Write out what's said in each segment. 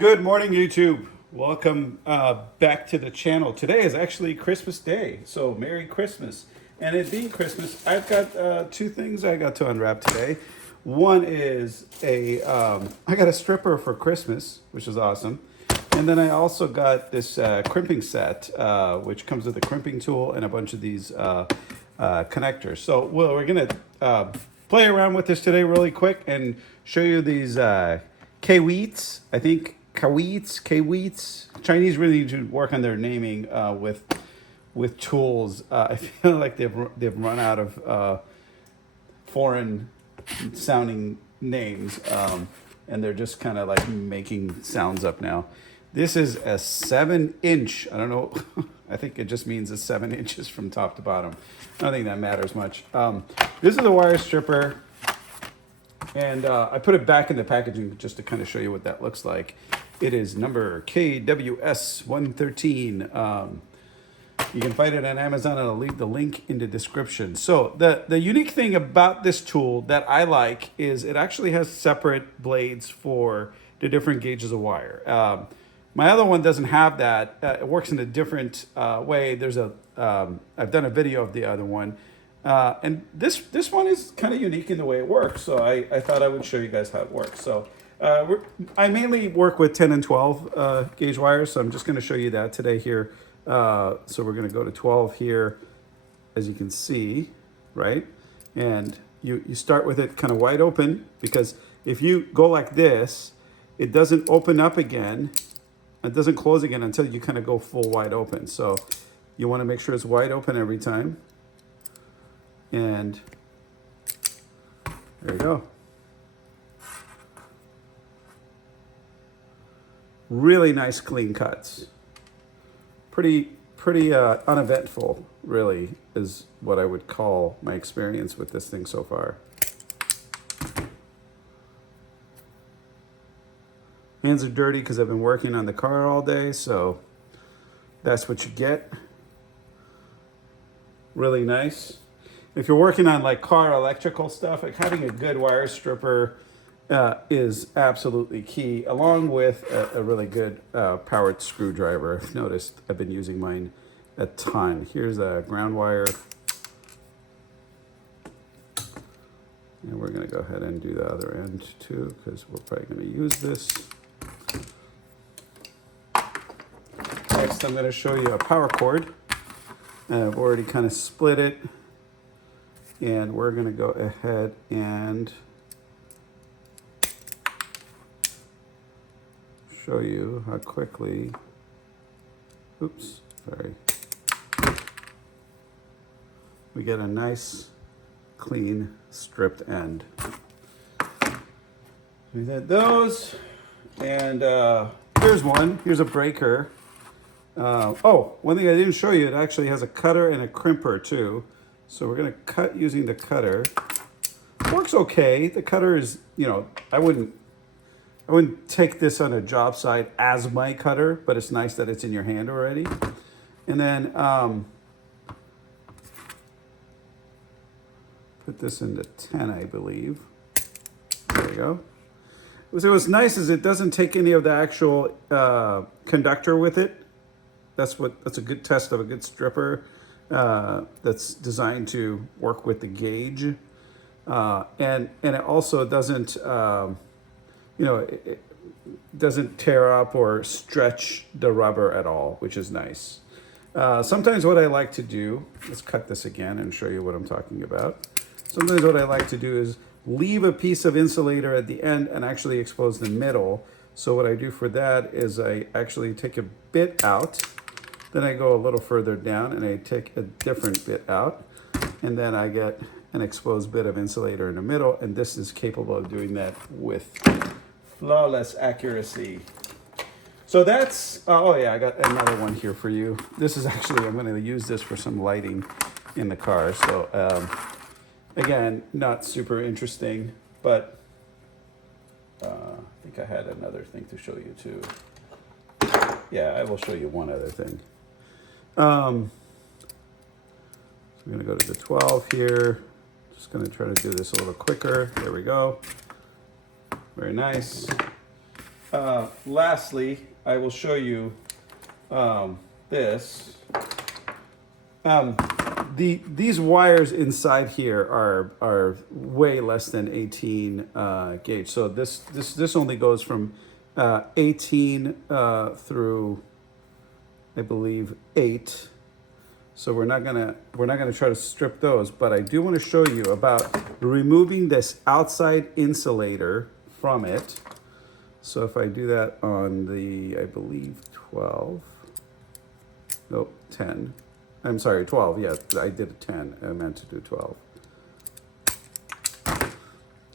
Good morning, YouTube. Welcome back to the channel. Today is actually Christmas Day, so Merry Christmas. And it being Christmas, I've got two things I got to unwrap today. One is I got a stripper for Christmas, which is awesome. And then I also got this crimping set, which comes with a crimping tool and a bunch of these connectors. So we're gonna play around with this today really quick and show you these Kaiweets. I think Kaiweets. Chinese really need to work on their naming with tools. I feel like they've run out of foreign sounding names, and they're just kind of like making sounds up now. This is a 7-inch. I don't know. I think it just means it's 7 inches from top to bottom. I don't think that matters much. This is a wire stripper. And I put it back in the packaging just to kind of show you what that looks like. It is number KWS113. You can find it on Amazon, and I'll leave the link in the description. So the unique thing about this tool that I like is it actually has separate blades for the different gauges of wire. My other one doesn't have that. It works in a different way. I've done a video of the other one. And this one is kind of unique in the way it works, so I thought I would show you guys how it works. So I mainly work with 10 and 12 gauge wires, so I'm just going to show you that today here. So we're going to go to 12 here, as you can see, right? And you start with it kind of wide open, because if you go like this, it doesn't open up again. It doesn't close again until you kind of go full wide open. So you want to make sure it's wide open every time. And there you go. Really nice clean cuts. Pretty uneventful, really, is what I would call my experience with this thing so far. Hands are dirty because I've been working on the car all day, so that's what you get. Really nice. If you're working on like car electrical stuff, like having a good wire stripper is absolutely key, along with a really good powered screwdriver. I've noticed I've been using mine a ton. Here's a ground wire. And we're going to go ahead and do the other end too, because we're probably going to use this. Next, I'm going to show you a power cord. I've already kind of split it. And we're going to go ahead and show you how quickly, we get a nice, clean, stripped end. We did those, and here's one. Here's a breaker. One thing I didn't show you, it actually has a cutter and a crimper too. So we're going to cut using the cutter. Works okay. The cutter is, I wouldn't take this on a job site as my cutter, but it's nice that it's in your hand already. And then put this into 10, I believe. There we go. So what's nice is it doesn't take any of the actual conductor with it. That's a good test of a good stripper. That's designed to work with the gauge, and it also doesn't, it doesn't tear up or stretch the rubber at all, which is nice. Sometimes what I like to do, let's cut this again and show you what I'm talking about. Sometimes what I like to do is leave a piece of insulator at the end and actually expose the middle. So what I do for that is I actually take a bit out. Then I go a little further down and I take a different bit out, and then I get an exposed bit of insulator in the middle, and this is capable of doing that with flawless accuracy. So that's, I got another one here for you. This is actually, I'm going to use this for some lighting in the car. So again, not super interesting, but I think I had another thing to show you too. Yeah, I will show you one other thing. So we're going to go to the 12 here. Just going to try to do this a little quicker. There we go. Very nice. lastly, I will show you this. These wires inside here are way less than 18 gauge. So this only goes from 18 through, I believe, 8. So we're not gonna try to strip those, but I do want to show you about removing this outside insulator from it. So if I do that on the, I believe 12, nope, 10. I'm sorry, 12, yeah, I did a 10, I meant to do 12.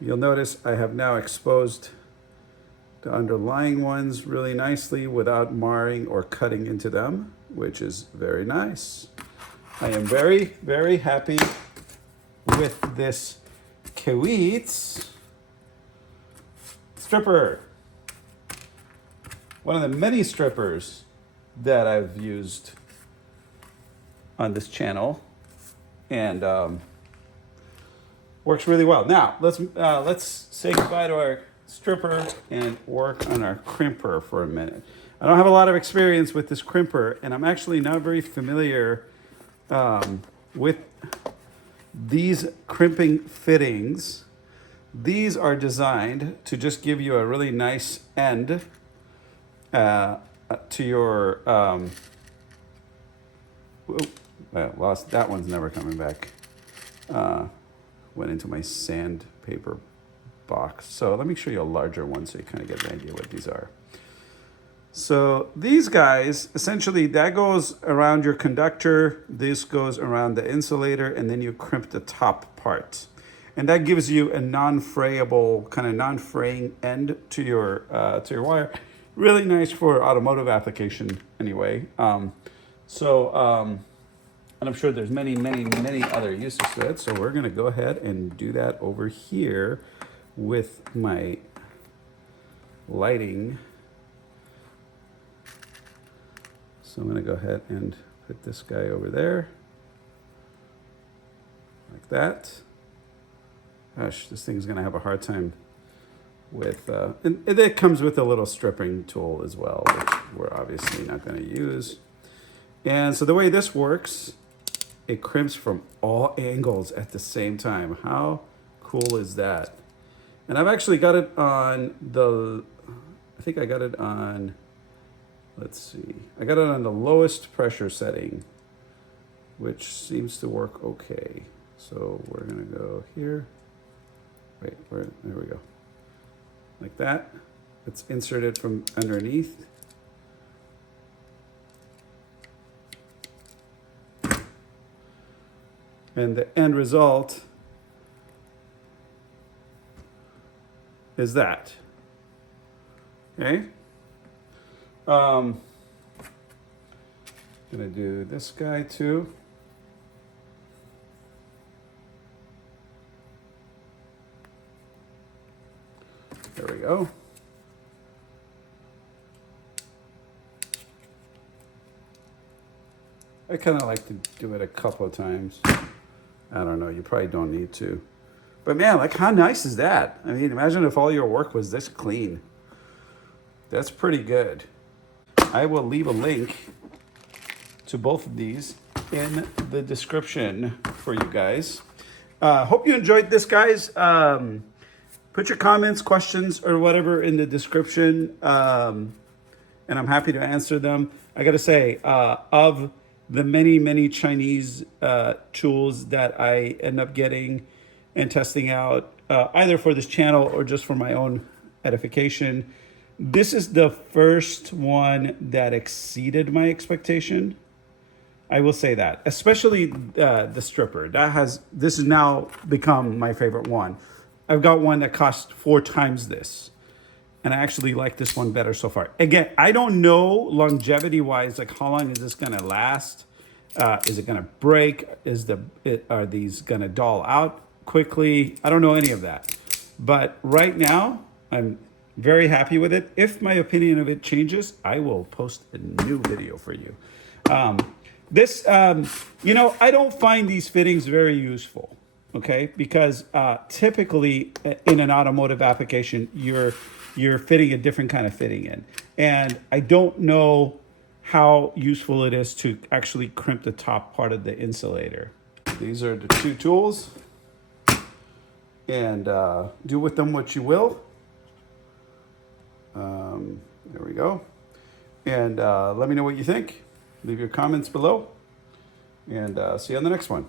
You'll notice I have now exposed the underlying ones really nicely without marring or cutting into them, which is very nice. I am very, very happy with this Kaiweets stripper. One of the many strippers that I've used on this channel, and works really well. Now let's say goodbye to our stripper and work on our crimper for a minute. I don't have a lot of experience with this crimper, and I'm actually not very familiar with these crimping fittings. These are designed to just give you a really nice end to your lost, that one's never coming back. Went into my sandpaper box. So let me show you a larger one so you kind of get an idea what these are. So these guys, essentially that goes around your conductor, this goes around the insulator, and then you crimp the top part. And that gives you a non-frayable, kind of non-fraying end to your wire. Really nice for automotive application anyway. And I'm sure there's many, many, many other uses to it. So we're gonna go ahead and do that over here with my lighting. So I'm gonna go ahead and put this guy over there, like that. Gosh, this thing's gonna have a hard time with, and it comes with a little stripping tool as well, which we're obviously not gonna use. And so the way this works, it crimps from all angles at the same time. How cool is that? And I've actually got it on the, I think I got it on, let's see. I got it on the lowest pressure setting, which seems to work okay. So we're gonna go here. Wait, there we go. Like that. It's inserted from underneath. And the end result is that. Okay. Gonna do this guy too. There we go. I kind of like to do it a couple of times. I don't know, you probably don't need to. But man, like how nice is that? I mean, imagine if all your work was this clean. That's pretty good. I will leave a link to both of these in the description for you guys. Hope you enjoyed this, guys. Put your comments, questions, or whatever in the description, and I'm happy to answer them. I gotta say, of the many, many Chinese tools that I end up getting and testing out, either for this channel or just for my own edification, this is the first one that exceeded my expectation. I will say that, especially the stripper. This has now become my favorite one. I've got one that costs 4 times this, and I actually like this one better so far. Again, I don't know longevity-wise, like how long is this gonna last? Is it gonna break? Are these gonna dull out quickly? I don't know any of that. But right now, I'm very happy with it. If my opinion of it changes, I will post a new video for you. I don't find these fittings very useful, okay? Because typically in an automotive application, you're you're fitting a different kind of fitting in. And I don't know how useful it is to actually crimp the top part of the insulator. These are the two tools, and do with them what you will. There we go. And let me know what you think. Leave your comments below, and see you on the next one.